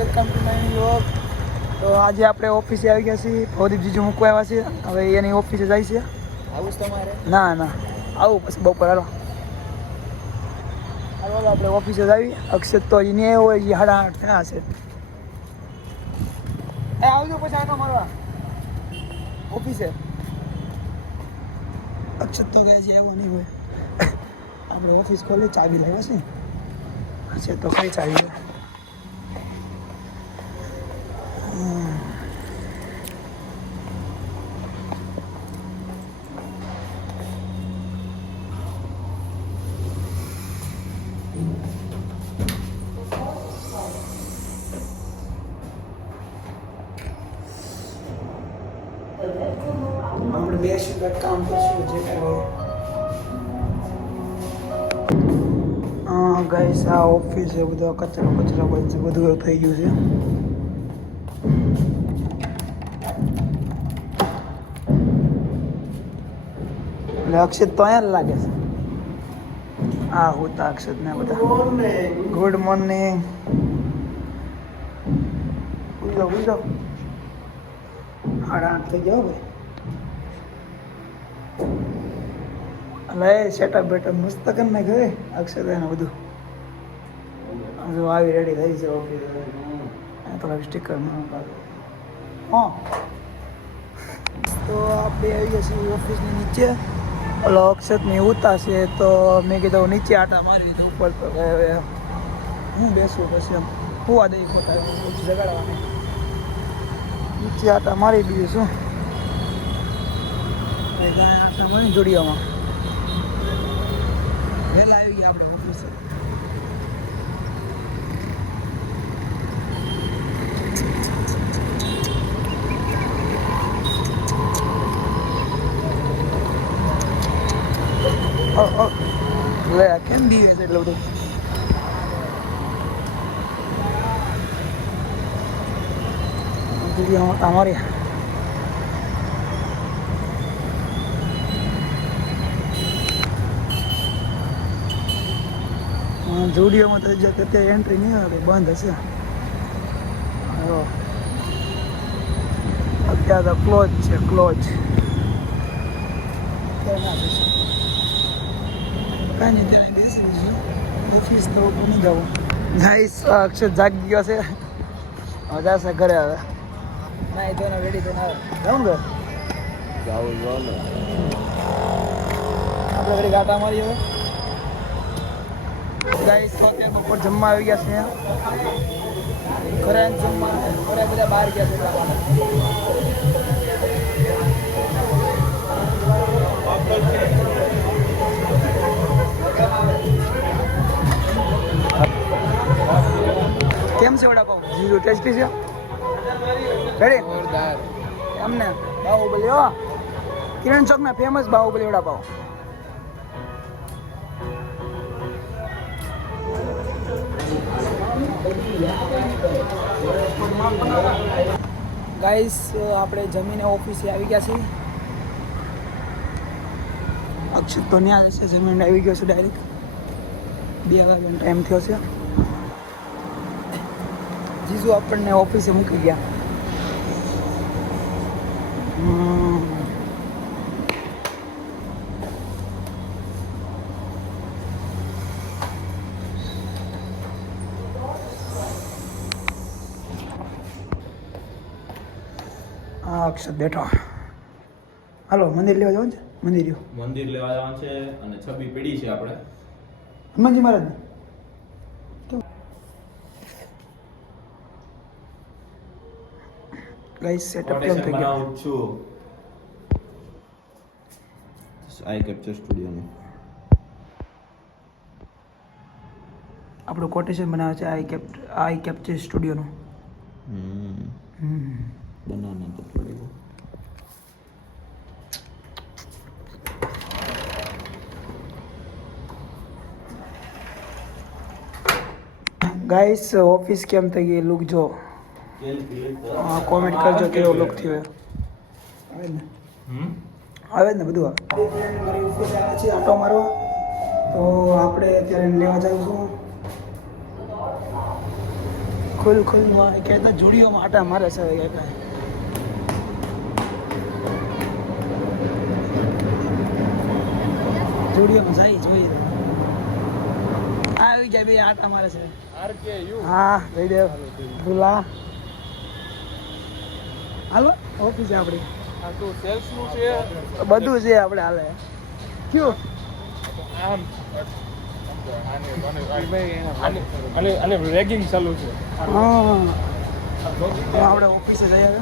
Welcome to my vlog. તો આજે આપણે ઓફિસે આવી ગયા છીએ. ભવદીપ જીજુ મૂકવા આવ્યા છે. હવે એની ઓફિસે જાય છે. આવું તમારે? ના ના, આવું પછી બપોર. હાલો હાલો આપણે ઓફિસે જ આવી. અક્ષત તો એને હોય એ 8:30 થયા છે. આવજો પછી આટો મારવા ઓફિસે. અક્ષત તો ગયા છે, એવો નહીં હોય. આપણે ઓફિસ ખોલી ચાવી લાવ્યા છે તો કઈ ચાવી આપણે બેસીને કામ કરશું જે કાંઈ. ગાઈસ આ ઓફિસ છે, બધું કચરો બધું થઈ ગયું છે. એટલે અક્ષત તો અહીંયા જ લાગે છે. હા હોતા અક્ષત ને બધા. Good morning. ઉઠો 8:30 થઈ જાઓ ભાઈ. એટલે સેટઅપ બેટઅપ મસ્ત કરી નાખે અક્ષત એને બધું. હજુ આવી રેડી થઈ છે ઓફિસ. થોડા સ્ટીકર હા. તો આપણે આવી ગયા છીએ ઓફિસની નીચે. ઓલો અક્ષતની ઉતા છે તો મેં કીધું નીચે આટા મારી તો ઉપર તો હવે હું બેસું પછી એમ હોવા દઈ ખોટા જગાડવાની. નીચે આટા મારી બીજું શું આટા મારી જોડિયામાં. વહેલા આવી ગયા આપણે ઓફિસે. લે કેમ દીવે છે એટલે બધું. અમારી જુડિયોમાં તો અત્યારે એન્ટ્રી નહીં આવે, બંધ હશે. અત્યારે તો ક્લોઝ છે, ક્લોઝ. કાંઈ નહીં, ત્યારે બેસી દઈશું. ઓફિસ તો નહીં જવું. ગાઈસ અક્ષત જાગી ગયો છે. હવે જશે ઘરે. હવે ના તો રેડી થઈને આવે જાઉં ઘર આપણે ઘડી ગાટા મારી. હવે ગાઈસ અત્યારે બપોર જમવા આવી ગયા છે. ઘરે જમવા ઘરે બધા બહાર ગયા છે. કેમ છે વડાપાવ? જીરો ટેસ્ટી છે. રેડી એમને બાહુબલી. હો કિરણ ચોકના ફેમસ બાહુબલી વડાપાવ. ગાઈસ આપણે જમીને ઓફિસે આવી ગયા છીએ. અક્ષત તો ત્યાં જશે. જમીને આવી ગયો છે ડાયરેક્ટ. 2 વાગ્યાનો ટાઈમ થયો છે. જીજુ આપણને ઓફિસે મૂકી ગયા. હા અક્ષત બેઠો. હાલો મંદિર લેવા જવાનું છે. મંદિર લેવા જવાનું છે અને છબી પડી છે આપણે હનુમાનજી મહારાજ. ગાઈસ સેટઅપ કેમ કોટેશન થઈ ગયું બનાવું છું આઈ કેપ્ચર સ્ટુડિયોનું. આપણું કોટેશન બનાવે છે આઈ કેપ્ચર સ્ટુડિયોનું. બનાના તો પડેગો. ગાઈસ ઓફિસ કેમ થઈ ગઈ લુક જો કોમેન્ટ કરજો કેવો લુક થયો આવે ને આવે ને બધું આવે. મારી ઓફિસ આવે છે આટો મારો તો આપણે અત્યારે એને લેવા જઈશું. ખુલ કહેતા જુડીઓમાં આટા મારે છે કહેતા જુડીઓમાં જાય જોઈએ આવી જાય બે આટા મારે છે. હા જયદેવ ભૂલા હાલો ઓફિસ આપણી બધું છે આપણે હાલે કયું અને રેગિંગ ચાલુ છે. હા આપણે ઓફિસે જઈએ હવે.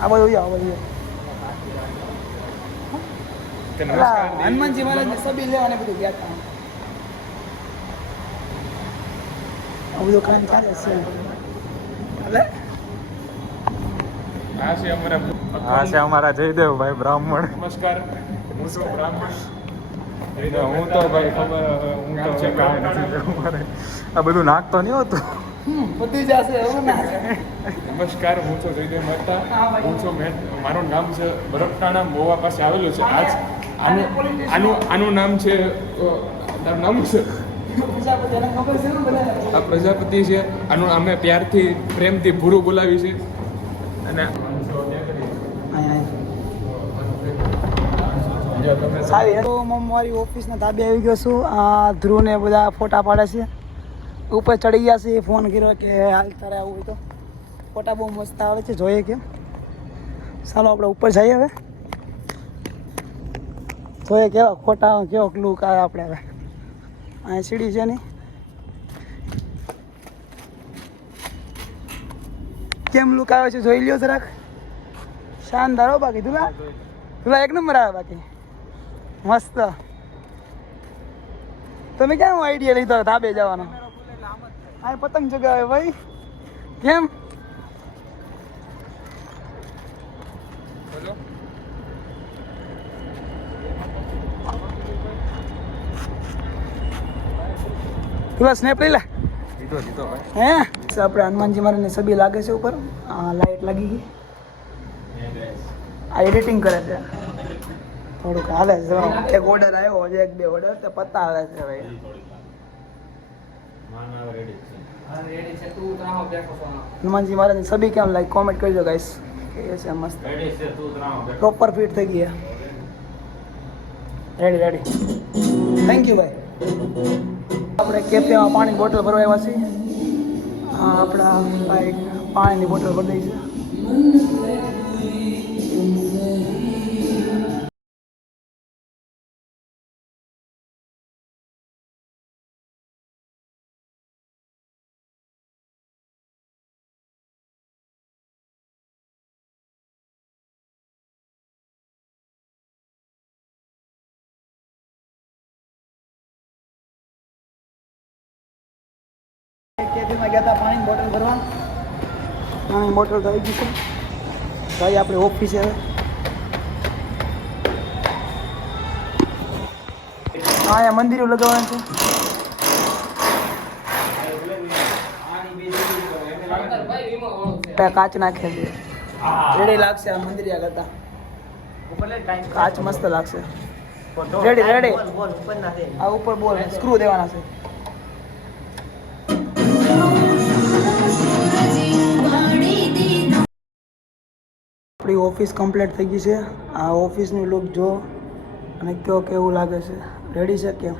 આ બધું આ બધું હનુમાનજી મહારાજને સબી લેવાને બધું ગયા હતા. આ બધું કામ ચાલે છે હાલે. આ છે અમારા જયદેવભાઈ બ્રાહ્મણ. નમસ્કાર, હું છું બ્રાહ્મણ. હું તો ભાઈ ખબર હું તો કાંઈ નથી જવું મારે આ બધું નાખતો નહીં હોતું. બધી જશે એવું ના નમસ્કાર, હું છું જયદેવ મહેતા. હું છું મારું નામ છે બરફટાણા મોવા પાસે આવેલું છે. આનું નામ છે તારું નામ છે આ પ્રજાપતિ છે. આનું અમે પ્યારથી પ્રેમથી ભૂરું બોલાવી છે. અને સારી તો મારી ઓફિસના ધાબે આવી ગયો છું. આ ધ્રુવને બધા ફોટા પાડે છે. ઉપર ચડી ગયા છે. ફોન કર્યો કે હાલ તારે આવું હોય તો ફોટા બહુ મસ્ત આવે છે જોઈએ કેમ. ચાલો આપણે ઉપર જઈએ હવે જોઈએ કેવા ફોટા કેવો લુક આવે આપણે હવે. અહીંયા સીડી છે નહીં કેમ લુક આવે છે જોઈ લ્યો જરાક. શાનદાર હો બાકી તુલા એક નંબર આવે બાકી મસ્ત. તમે ક્યાં આઈડિયા લીધો ધાબે જવાનો? આ પતંગ ચગાવે ભાઈ કેમ? તુલા સ્નેપ લઈ લે. હે આપણે હનુમાનજી મહારાજની છબી લાગે છે ઉપર. લાઈટ લાગી ગઈ. આ એડિટિંગ કરે છે થોડુંક હાલે છે. એક ઓર્ડર આવ્યો છે એક બે ઓર્ડર તો પત્તા આવે છે ભાઈ. હનુમાનજી મહારાજની છબી કેમ લાગી કોમેન્ટ કરજો ગાઈસ. કે છે મસ્ત પ્રોપર ફિટ થઈ ગઈ. રેડી થેન્ક યુ ભાઈ. આપણે કેફેમાં પાણી બોટલ ભરવા આવ્યા છીએ. આપણા ભાઈ પાણીની બોટલ ભરી દઈ છે. કેફેમાં ગયા હતા પાણીની બોટલ ભરવા. પાણીની બોટલ થઈ ગઈ છે ભાઈ આપણે ઓફિસે હવે. અહીંયા મંદિરો લગાવવાનું છે. કાચ નાખે છે રેડી લાગશે આ મંદિરિયા કરતા. કાચ મસ્ત લાગશે. રેડી આ ઉપર બોલ સ્ક્રૂ દેવાના છે. આપણી ઓફિસ કમ્પ્લીટ થઈ ગઈ છે. આ ઓફિસનું લુક જો અને કયો કેવું લાગે છે. રેડી છે કેમ?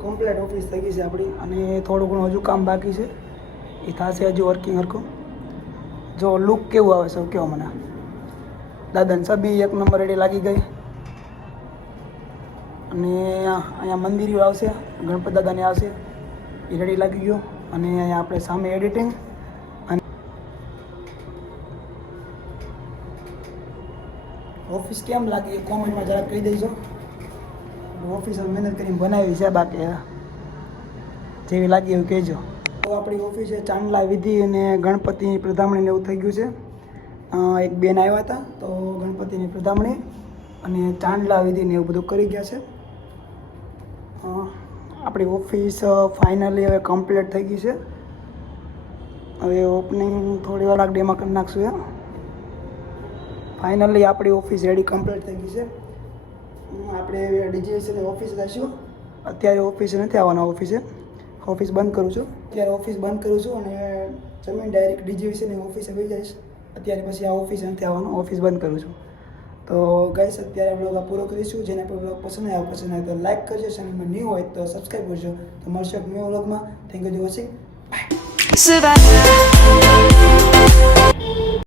કમ્પ્લીટ ઓફિસ થઈ ગઈ છે આપણી. અને થોડું ઘણું હજુ કામ બાકી છે એ થશે હજુ વર્કિંગ હરખું. જો લુક કેવું આવે છે કેવો મને. દાદાને છબી એક નંબર રેડી લાગી ગઈ. અને અહીંયા મંદિરો આવશે ગણપત દાદાની આવશે. એ રેડી લાગી ગયો અને અહીંયા આપણે સામે એડિટિંગ અને ઓફિસ કેમ લાગી એ કોમેન્ટમાં જરાક કહી દેજો. ઓફિસ મહેનત કરીને બનાવી છે, બાકી જેવી લાગી એવું કહેજો. તો આપણી ઓફિસે ચાંદલા વિધિ અને ગણપતિની પ્રધામણીને એવું થઈ ગયું છે. એક બેન આવ્યા હતા તો ગણપતિની પ્રધામણી અને ચાંદલા વિધિને એવું બધું કરી ગયા છે. આપણી ઓફિસ ફાઇનલી હવે કમ્પ્લીટ થઈ ગઈ છે. હવે ઓપનિંગ થોડી વાર ડેમાં કરી નાખશું. ફાઇનલી આપણી ઓફિસ રેડી કમ્પ્લીટ થઈ ગઈ છે. આપણે ડીજીવીસીની ઓફિસ જઈશું. અત્યારે ઓફિસે નથી આવવાના, ઓફિસ બંધ કરું છું. અત્યારે ઓફિસ બંધ કરું છું અને જમીન ડાયરેક્ટ ડીજીવીસીની ઓફિસે વહી જઈશ. અત્યારે પછી આ ઓફિસે નથી આવવાનું, ઓફિસ બંધ કરું છું. તો ગાઈસ અત્યારે બ્લોગ પૂરો કરીશું. જેને પણ બ્લોગ પસંદ આવે તો લાઈક કરજો, ચેનલમાં ન્યૂ હોય તો સબસ્ક્રાઈબ કરજો. તો મળશે ન્યૂ બ્લોગમાં. Thank you for watching. By.